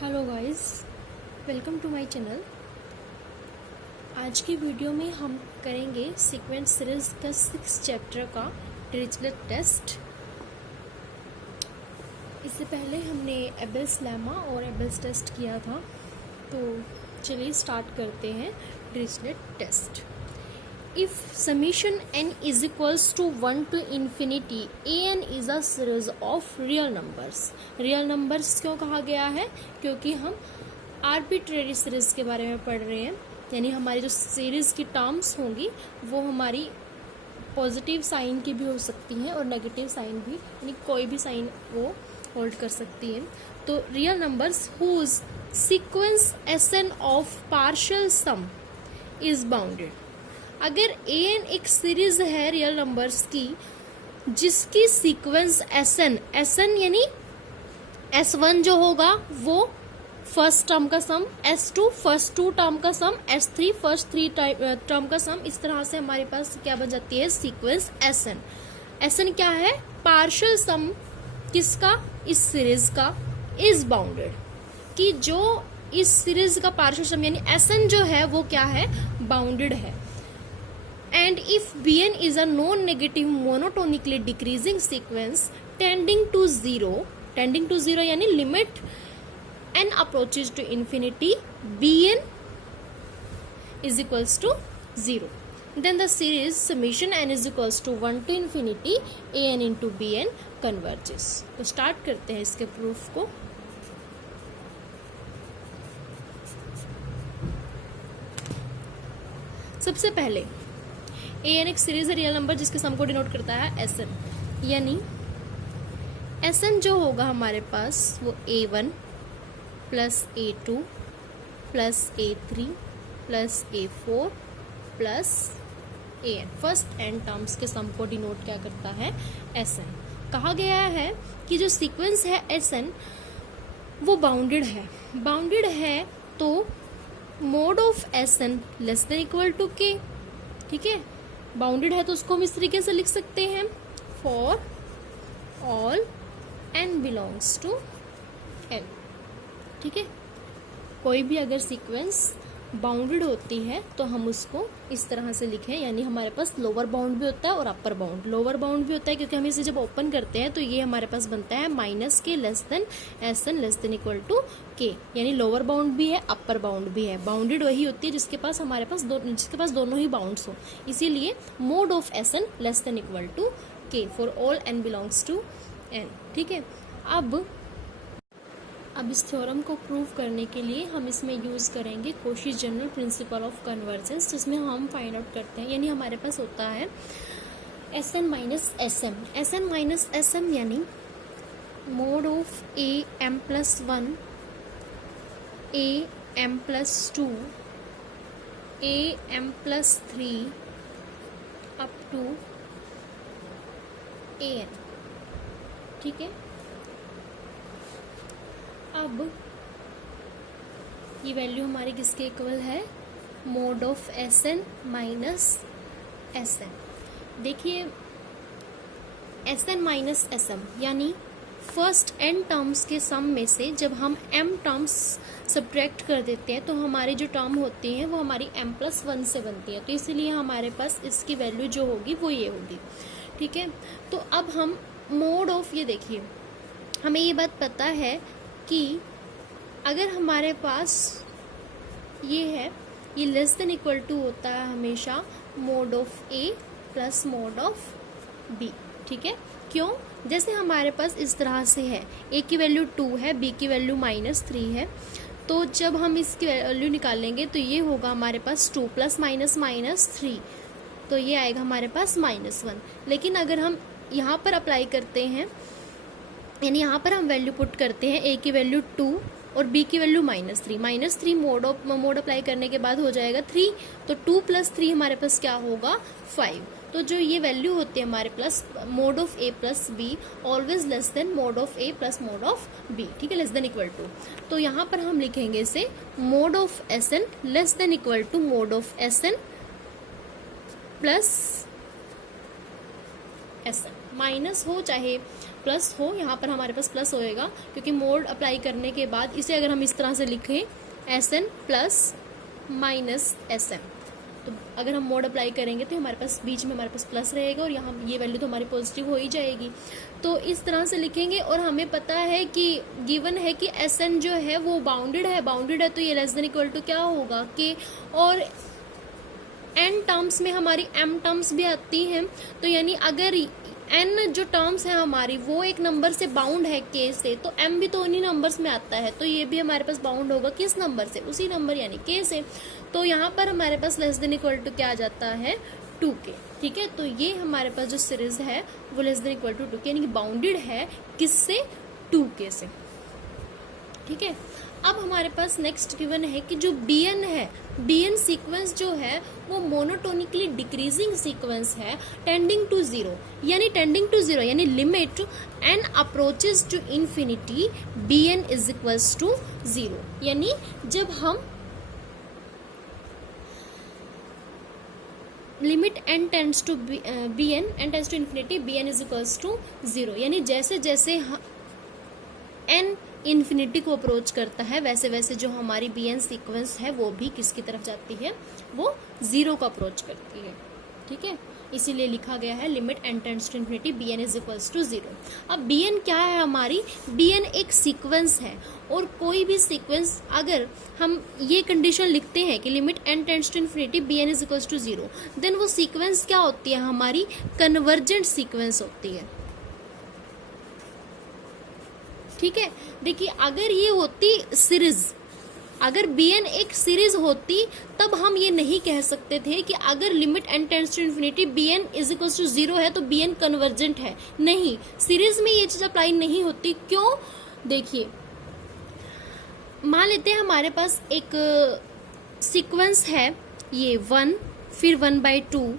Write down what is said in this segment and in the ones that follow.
Hello guys, welcome to my channel. आज की video में हम करेंगे सीक्वेंस सीरीज का 6 चैप्टर का डिरिचलेट टेस्ट। इससे पहले हमने एबेल्स लेमा और एबेल्स टेस्ट किया था, तो चलिए स्टार्ट करते हैं Dirichlet test. If summation n is equals to 1 to infinity, an is a series of real numbers. real numbers क्यों कहा गया है? क्योंकि हम आर्बिट्रेरी सीरीज के बारे में पढ़ रहे हैं, यानी हमारी जो सीरीज की टर्म्स होंगी वो हमारी पॉजिटिव साइन की भी हो सकती हैं और नेगेटिव साइन भी, यानी कोई भी साइन वो होल्ड कर सकती है। तो real numbers whose sequence S N of partial sum is bounded. अगर an एक सीरीज है रियल नंबर्स की जिसकी सीक्वेंस एसन यानी s1 जो होगा वो फर्स्ट टर्म का सम, s2 फर्स्ट 2 टर्म का सम, s3 फर्स्ट 3 टर्म का सम, इस तरह से हमारे पास क्या बन जाती है सीक्वेंस एसन क्या है? पार्शियल सम किसका? इस सीरीज का इज बाउंडेड, कि जो इस सीरीज का पार्शियल सम यानी एसन जो है वो क्या है? बाउंडेड है। And if Bn is a non-negative monotonically decreasing sequence tending to zero यानी limit n approaches to infinity, Bn is equals to 0. Then the series summation n is equals to 1 to infinity an into Bn converges. तो start करते हैं इसके proof को। सबसे पहले an एक series है रियल नंबर जिसके सम को डिनोट करता है एसन, यानी एसन जो होगा हमारे पास वो a1 plus a2 plus a3 plus a4 plus an, first N terms के सम को डिनोट क्या करता है? एसन। कहा गया है कि जो सीक्वेंस है एसन वो बाउंडेड है तो mod of S N less than equal to K. ठीक है, बाउंडेड है तो उसको हम इस तरीके से लिख सकते हैं, for all n belongs to n। ठीक है, कोई भी अगर सीक्वेंस बाउंडेड होती है तो हम उसको इस तरह से लिखें, यानी हमारे पास लोअर बाउंड भी होता है और अपर बाउंड। लोअर बाउंड भी होता है क्योंकि हम इसे जब ओपन करते हैं तो ये हमारे पास बनता है minus K less than S N less than equal to K, यानी लोअर बाउंड भी है अपर बाउंड भी है। बाउंडेड वही होती है जिसके पास जिसके पास दोनों ही बाउंड्स हो, इसीलिए mod of S N less than equal to K for all n belongs to n। ठीक है, अब इस थ्योरम को प्रूव करने के लिए हम इसमें यूज़ करेंगे Cauchy general principle of convergence, जिसमें हम फाइंड आउट करते हैं, यानी हमारे पास होता है S N minus S M यानी mod of A M plus 1 A M plus 2 A M plus 3 up to A N. ठीक है, अब ये वैल्यू हमारी किसके इक्वल है? Mod of S N minus S N. देखिए S N minus S M यानी फर्स्ट एन टर्म्स के सम में से जब हम एम टर्म्स सब्ट्रैक्ट कर देते हैं तो हमारी जो टर्म होती हैं वो हमारी एम प्लस 1 से बनती है, तो इसलिए हमारे पास इसकी वैल्यू जो होगी वो ये होगी। ठीक है, तो अब हम मोड ऑफ, ये देखिए हमें ये बात पता है कि अगर हमारे पास ये है, ये लेस देन इक्वल टू होता है हमेशा mod of A plus mod of B. ठीक है, क्यों? जैसे हमारे पास इस तरह से है, ए की वैल्यू 2 है, बी की वैल्यू -3 है, तो जब हम इसकी वैल्यू निकालेंगे तो ये होगा हमारे पास 2 प्लस माइनस 3, तो ये आएगा हमारे पास -1। लेकिन अगर हम यहाँ पर अप्लाई करते हैं, यानी यहाँ पर हम वैल्यू पुट करते हैं, ए की वैल्यू 2 और बी की वैल्यू -3 मोड अप्लाई करने के बाद हो जाएगा 3, तो 2 प्लस 3 हमारे पास क्या होगा? 5। तो जो ये वैल्यू होती है हमारे plus mod of A plus B always less than mod of A plus mod of B. ठीक है, लेस देन इक्वल टू, तो यहाँ पर हम लिखेंगे इसे mod of S N less than equal to mod of S N plus S N, minus हो चाहे प्लस हो, यहाँ पर हमारे पास प्लस होएगा क्योंकि मोड अप्लाई करने के बाद इसे अगर हम इस तरह से लिखें Sn प्लस माइनस Sm, तो अगर हम मोड अप्लाई करेंगे तो हमारे पास बीच में हमारे पास प्लस रहेगा और यहाँ ये वैल्यू तो हमारी पॉजिटिव हो ही जाएगी। तो इस तरह से लिखेंगे और हमें पता है कि गिवन है कि Sn जो है वो बाउंडेड है तो ये लेस देन इक्वल टू क्या होगा k, और n टर्म्स में हमारी m टर्म्स भी आती हैं, तो यानी अगर n जो टर्म्स है हमारी वो एक नंबर से बाउंड है k से, तो m भी तो उन्हीं नंबर्स में आता है, तो ये भी हमारे पास बाउंड होगा किस नंबर से, उसी नंबर यानी k से। तो यहाँ पर हमारे पास लेस देन इक्वल टू क्या आ जाता है 2k। ठीक है, तो ये हमारे पास जो सीरीज है वो less than equal to 2k यानी कि बाउंडेड है किससे, 2k से। ठीक है, अब हमारे पास नेक्स्ट गिवन है कि जो bn है, bn सीक्वेंस जो है वो मोनोटोनिकली डिक्रीजिंग सीक्वेंस है टेंडिंग टू जीरो, यानी limit n approaches to infinity bn is equals to 0, यानी जब हम limit n tends to infinity bn is equals to 0, यानी जैसे जैसे n इन्फिनिटी को अप्रोच करता है वैसे वैसे जो हमारी bn सीक्वेंस है वो भी किसकी तरफ जाती है, वो 0 को अप्रोच करती है। ठीक है, इसीलिए लिखा गया है limit n tends to infinity bn is equals to 0। अब bn क्या है हमारी, bn एक सीक्वेंस है, और कोई भी सीक्वेंस अगर हम ये कंडीशन लिखते हैं कि limit n tends to infinity bn is equals to 0, then वो सीक्वेंस क्या होती है हमारी, कन्वर्जेंट सीक्वेंस होती है। ठीक है, देखिए अगर ये होती सीरीज, अगर bn एक सीरीज होती तब हम ये नहीं कह सकते थे कि अगर limit n tends to infinity bn is equal to 0 है तो bn कन्वर्जेंट है। नहीं, सीरीज में ये चीज अप्लाई नहीं होती। क्यों, देखिए मान लेते हैं हमारे पास एक सीक्वेंस है, ये 1, फिर 1/2,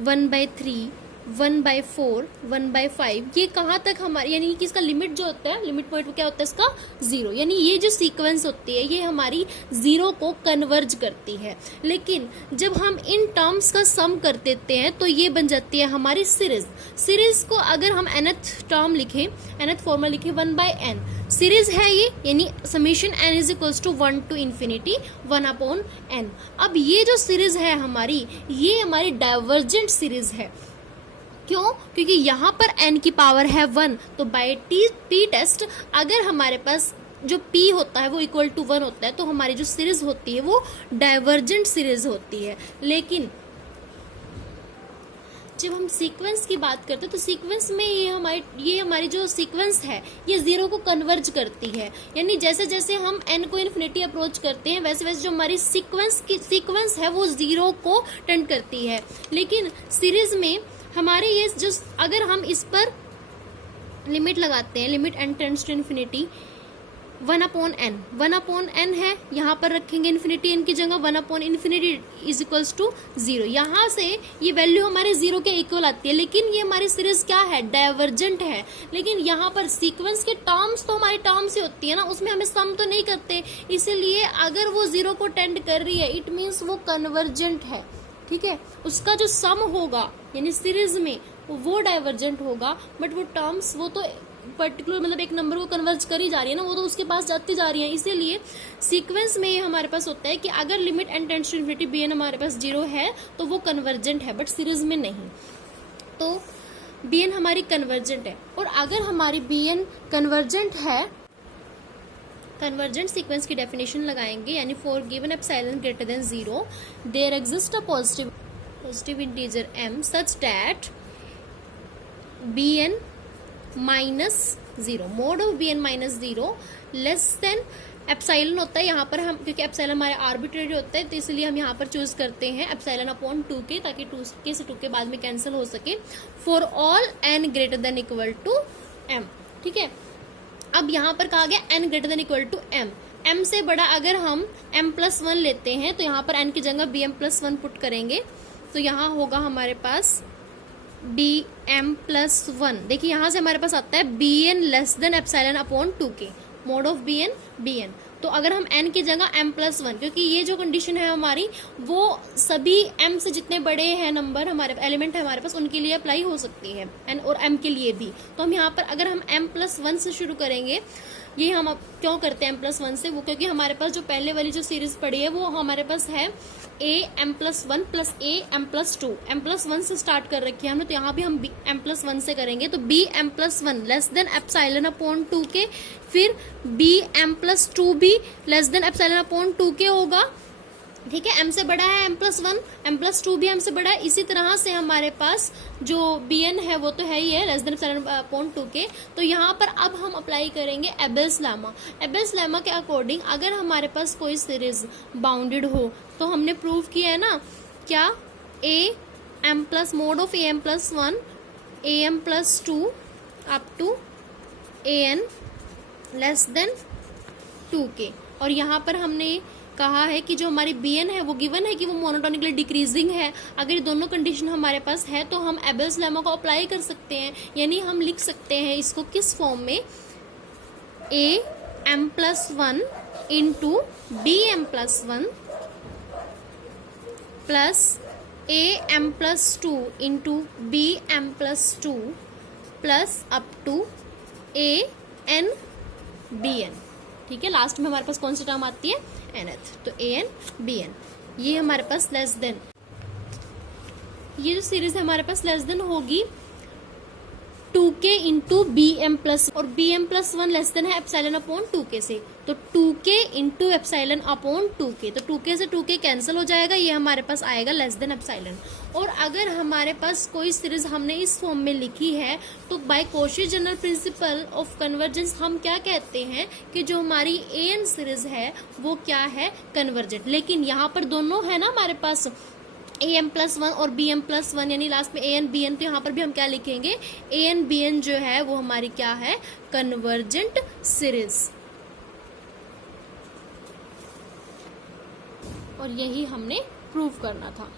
1/3, 1/4, 1/5, ये कहाँ तक हमारी, यानी कि इसका लिमिट जो होता है, लिमिट पॉइंट क्या होता है इसका 0, यानी ये जो सीक्वेंस होती है ये हमारी 0 को कन्वर्ज करती है। लेकिन जब हम इन टर्म्स का सम कर देते हैं तो ये बन जाती है हमारी सीरीज। सीरीज को अगर हम nth टर्म लिखें, nth फॉर्मूला लिखें 1/n, सीरीज है ये, यानी summation n is equals to 1 to infinity 1/n। अब ये जो सीरीज है हमारी, ये हमारी डाइवर्जेंट सीरीज है। क्यों, क्योंकि यहाँ पर n की पावर है 1, तो बाय p टेस्ट अगर हमारे पास जो p होता है वो इक्वल टू 1 होता है तो हमारी जो सीरीज होती है वो डाइवर्जेंट सीरीज होती है। लेकिन जब हम सीक्वेंस की बात करते हैं तो सीक्वेंस में ये हमारी जो सीक्वेंस है ये 0 को कन्वर्ज करती है, यानी जैसे जैसे हम n को इन्फिनिटी अप्रोच करते हैं वैसे वैसे जो हमारी सीक्वेंस है वो 0 को टेंड करती है। लेकिन सीरीज में हमारे ये जो अगर हम इस पर लिमिट लगाते हैं, limit n tends to infinity 1/n है, यहाँ पर रखेंगे इन्फिनिटी n की जगह 1/infinity इज इक्वल्स टू 0, यहाँ से ये वैल्यू हमारे 0 के इक्वल आती है। लेकिन ये हमारी सीरीज क्या है, डाइवर्जेंट है। लेकिन यहाँ पर सीक्वेंस के टर्म्स तो हमारी टर्म्स ही होती है ना, उसमें हमें सम तो नहीं करते, इसीलिए अगर वो 0 को टेंड कर रही है इट मीन्स वो कन्वर्जेंट है। ठीक है, उसका जो सम होगा यानी सीरीज में वो डाइवर्जेंट होगा, बट वो टर्म्स वो तो पर्टिकुलर मतलब एक नंबर को कन्वर्ज कर ही जा रही है ना, वो तो उसके पास जाती जा रही है। इसीलिए सीक्वेंस में ये हमारे पास होता है कि अगर limit n tends to infinity bn हमारे पास 0 है तो वो कन्वर्जेंट है, बट सीरीज में नहीं, तो bn हमारी कन्वर्जेंट है। और अगर हमारी bn कन्वर्जेंट है, कन्वर्जेंट सीक्वेंस की डेफिनेशन लगाएंगे, यानी for given epsilon greater than 0 there exist a positive integer m such that bn -0, mod of bn -0 less than epsilon होता है। यहाँ पर हम, क्योंकि एप्सिलॉन हमारे आर्बिट्रेरी होता है तो इसलिए हम यहाँ पर चूज करते हैं एप्सिलॉन/2k, ताकि 2k से 2 के बाद में कैंसिल हो सके, for all n greater than equal to m। ठीक है, अब यहाँ पर कहा गया n greater than equal to m, m से बड़ा अगर हम m+1 लेते हैं तो यहाँ पर n की जगह bm+1 पुट करेंगे तो यहाँ होगा हमारे पास bm+1। देखिए यहाँ से हमारे पास आता है bn लेस देन एप्सिलॉन/2k, मोड ऑफ bn तो अगर हम n की जगह m+1, क्योंकि ये जो कंडीशन है हमारी वो सभी m से जितने बड़े हैं नंबर हमारे एलिमेंट है हमारे पास उनके लिए अप्लाई हो सकती है, n और m के लिए भी। तो हम यहाँ पर अगर हम m+1 से शुरू करेंगे, ये हम अब क्यों करते हैं m+1 से, वो क्योंकि हमारे पास जो पहले वाली जो सीरीज पड़ी है वो हमारे पास है am+1 प्लस am+2, m+1 से स्टार्ट कर रखी है हमने, तो यहाँ भी हम m+1 से करेंगे। तो bm+1 less than epsilon upon 2k, फिर bm+2 भी less than epsilon upon 2k होगा, ठीक है। m से बड़ा है m+1, m+2 भी m से बड़ा है। इसी तरह से हमारे पास जो bn है वो तो है ही है less than epsilon upon 2k। तो यहाँ पर अब हम अप्लाई करेंगे एबेल्स लेमा। एबेल्स लेमा के अकॉर्डिंग अगर हमारे पास कोई सीरीज बाउंडेड हो तो हमने प्रूव किया है ना क्या, am plus mod of am+1 am+2 up to an less than 2k। और यहाँ पर हमने कहा है कि जो हमारी bn है वो गिवन है कि वो मोनोटोनिकली डिक्रीजिंग है। अगर ये दोनों कंडीशन हमारे पास है तो हम एबेल्स लेमा को अप्लाई कर सकते हैं, यानी हम लिख सकते हैं इसको किस फॉर्म में, am+1 into bm+1 plus am+2 into bm+2 plus up to an bn, ठीक है। लास्ट में हमारे पास कौन सी टर्म आती है, nth, तो an bn। ये हमारे पास लेस देन, ये जो सीरीज है हमारे पास लेस देन होगी 2k इंटू bm+, और bm+1 लेस देन है एप्सिलॉन अपॉन 2k से, तो 2k into epsilon upon 2k, तो 2k से 2k कैंसिल हो जाएगा, ये हमारे पास आएगा लेस देन एप्सिलॉन। और अगर हमारे पास कोई सीरीज हमने इस फॉर्म में लिखी है तो by Cauchy general principle of convergence हम क्या कहते हैं कि जो हमारी an सीरीज है वो क्या है, कन्वर्जेंट। लेकिन यहाँ पर दोनों है ना हमारे पास am+1 और bm+1, यानी लास्ट में an bn, तो यहाँ पर भी हम क्या लिखेंगे, an bn जो है वो हमारी क्या है, कन्वर्जेंट सीरीज। और यही हमने प्रूव करना था।